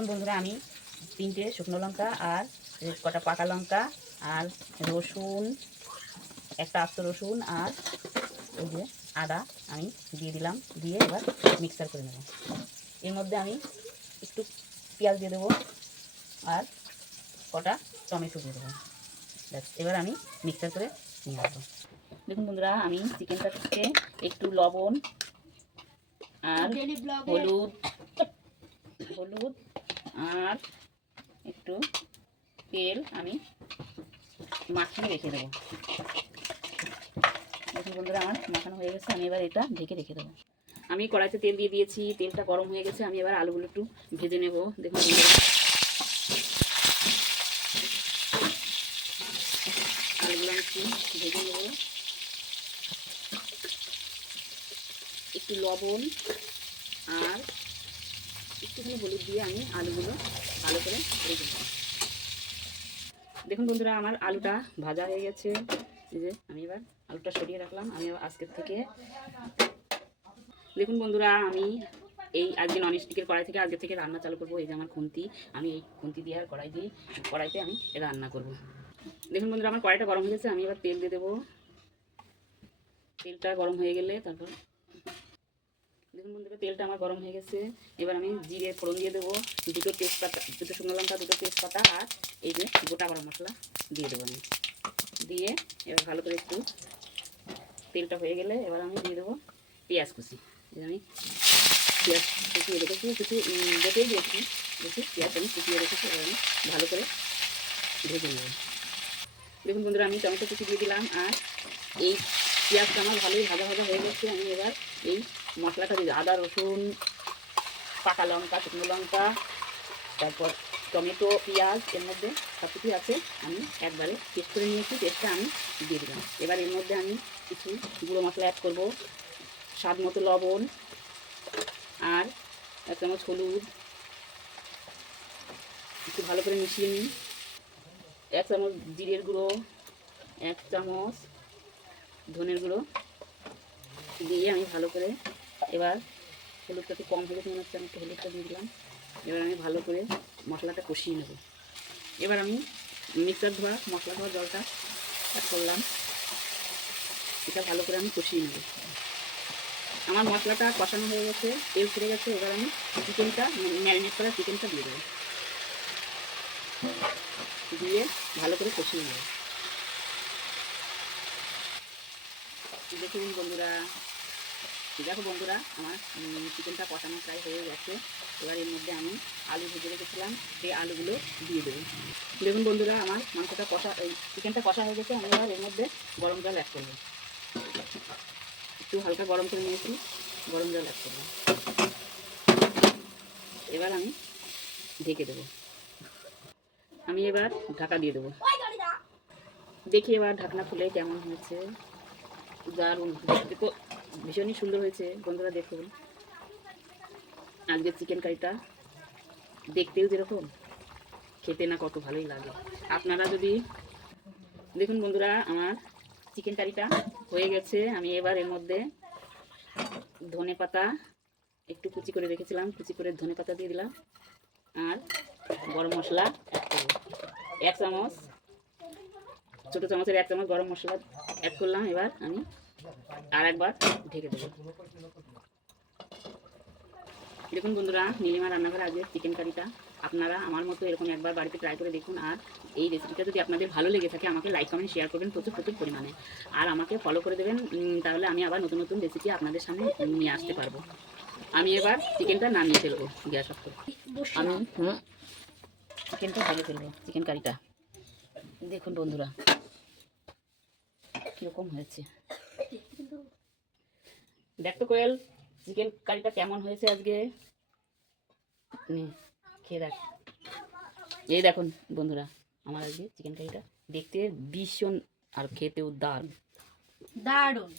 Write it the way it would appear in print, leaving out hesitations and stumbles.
দেখুন বন্ধুরা, আমি 3টে শুকনো লঙ্কা আর কটা পাকা লঙ্কা আর রসুন, একটা আস্ত রসুন আর ওই যে আদা আমি দিয়ে দিলাম। দিয়ে এবার মিক্সার করে নেব। এর মধ্যে আমি একটু পেঁয়াজ দিয়ে দেবো আর কটা টমেটো দিয়ে দেবো। ব্যাস, এবার আমি মিক্সার করে নিয়ে আসবো। দেখুন বন্ধুরা, আমি চিকেনটাকে একটু লবণ আর হলুদ আর একটু তেল আমি মাখিয়ে রেখে দেবো। দেখুন বন্ধুরা, আমার মাখানো হয়ে গেছে। আমি এবার এটা ঢেকে রেখে দেবো। আমি কড়াইতে তেল দিয়ে দিয়েছি, তেলটা গরম হয়ে গেছে। আমি এবার আলুগুলো একটু ভেজে নেব। দেখুন বন্ধুরা, আলুগুলো আমি একটু ভেজে নেব। একটু লবণ আর একটুখানি হলুদ দিয়ে আমি আলুগুলো ভালো করে ভেজে নেব। দেখুন বন্ধুরা, আমার আলুটা ভাজা হয়ে গেছে। এই যে আমি এবার আলুটা সরিয়ে রাখলাম। আমি আজকের থেকে দেখুন বন্ধুরা, আমি আজকে ননস্টিকের কড়াই থেকে আজকে থেকে রান্না চালু করবো। এই যে আমার খুন্তি, আমি এই খুন্তি দিয়ে আর কড়াইতে আমি রান্না করব। দেখুন বন্ধুরা, আমার কড়াইটা গরম হয়ে গেছে। আমি এবার তেল দিয়ে দেবো। তেলটা গরম হয়ে গেলে তারপর দেখুন বন্ধুরা, তেলটা আমার গরম হয়ে গেছে। এবার আমি জিরে ফোড়ন দিয়ে দেবো। দুটো তেজপাতা, দুটো শুকনো লঙ্কা, দুটো তেজপাতা আর এই যে গোটা গরম মশলা দিয়ে দেবো আমি। দিয়ে এবার ভালো করে একটু তেলটা হয়ে গেলে এবার আমি দিয়ে দেবো পেঁয়াজ কুচি। আমি পেঁয়াজ কুচিয়ে রেখেছি, কিছু বেটেই দিয়েছি, বেশি পেঁয়াজ আমি কুচিয়ে রেখেছি। এবার আমি ভালো করে ভেজে নেব। দেখুন বন্ধুরা, আমি টমেটো কুচি দিয়ে দিলাম আর এই পেঁয়াজটা আমার ভালোই ভাজা ভাজা হয়ে গেছে। আমি এবার এই মশলাটা দিয়ে আদা, রসুন, পাকা লঙ্কা, শুকনো লঙ্কা, তারপর টমেটো, পেঁয়াজ, এর মধ্যে সব কিছুই আছে। আমি একবারে পেস্ট করে নিয়েছি, পেস্টটা আমি দিয়ে দিলাম। এবার এর মধ্যে আমি কিছু গুঁড়ো মশলা অ্যাড করবো, স্বাদ মতো লবণ আর 1 চামচ হলুদ। একটু ভালো করে মিশিয়ে নিই। 1 চামচ জিরের গুঁড়ো, 1 চামচ ধনের গুঁড়ো দিয়ে আমি ভালো করে এবার হলুদটা একটু কম হয়ে গেছে মনে হচ্ছে, আমি একটু হলুদটা দিয়ে দিলাম। এবার আমি ভালো করে মশলাটা কষিয়ে নেব। এবার আমি মশলা ধোয়া জলটা অ্যাড করলাম। এটা ভালো করে আমি কষিয়ে নেব। আমার মশলাটা কষানো হয়ে গেছে, তেল ছেড়ে গেছে। এবার আমি চিকেনটা, ম্যারিনেট করা চিকেনটা দিয়ে দেবো। দিয়ে ভালো করে কষিয়ে নেব। দেখো বন্ধুরা, আমার চিকেনটা কষানো প্রায় হয়ে গেছে। এবার এর মধ্যে আমি আলু ভেজে রেখেছিলাম, সেই আলুগুলো দিয়ে দেবো। দেখুন বন্ধুরা, আমার মাংসটা চিকেনটা কষা হয়ে গেছে। আমি এবার এর মধ্যে গরম জল অ্যাড করবো। একটু হালকা গরম করে নিয়েছি, গরম জল অ্যাড করবো। এবার আমি ঢেকে দেবো। আমি এবার ঢাকা দিয়ে দেবো। দেখি এবার ঢাকনা খুলে কেমন হয়েছে। দারুণ, দেখতে তো ভীষণই সুন্দর হয়েছে বন্ধুরা। দেখুন, আজকের চিকেন কারিটা দেখতেও যেরকম, খেতে না কত ভালোই লাগে। আপনারা যদি দেখুন বন্ধুরা, আমার চিকেন কারিটা হয়ে গেছে। আমি এবার এর মধ্যে ধনে পাতা একটু কুচি করে রেখেছিলাম, কুচি করে ধনে পাতা দিয়ে দিলাম আর গরম মশলা 1 চামচ, ছোটো চামচের 1 চামচ গরম মশলা অ্যাড করলাম। এবার আমি আর একবার ঢেকে দেবো। দেখুন বন্ধুরা, নীলিমা রান্নাঘরে আজকে চিকেন কারিটা আপনারা আমার মতো এরকম একবার বাড়িতে ট্রাই করে দেখুন। আর এই রেসিপিটা যদি আপনাদের ভালো লেগে থাকে আমাকে লাইক কমেন্ট শেয়ার করবেন প্রচুর পরিমাণে, আর আমাকে ফলো করে দেবেন। তাহলে আমি আবার নতুন নতুন রেসিপি আপনাদের সামনে নিয়ে আসতে পারবো। আমি এবার চিকেনটা নামিয়ে ফেলবো গ্যাস অফ করে। আমি চিকেনটা ভেজে ফেলবো, চিকেন কারিটা। দেখুন বন্ধুরা কীরকম হয়েছে। দেখতো কোয়েল, চিকেন কারিটা কেমন হয়েছে আজকে, খেয়ে দেখ। এই দেখুন বন্ধুরা, আমার আজকে চিকেন কারিটা দেখতে ভীষণ আর খেতেও দারুণ।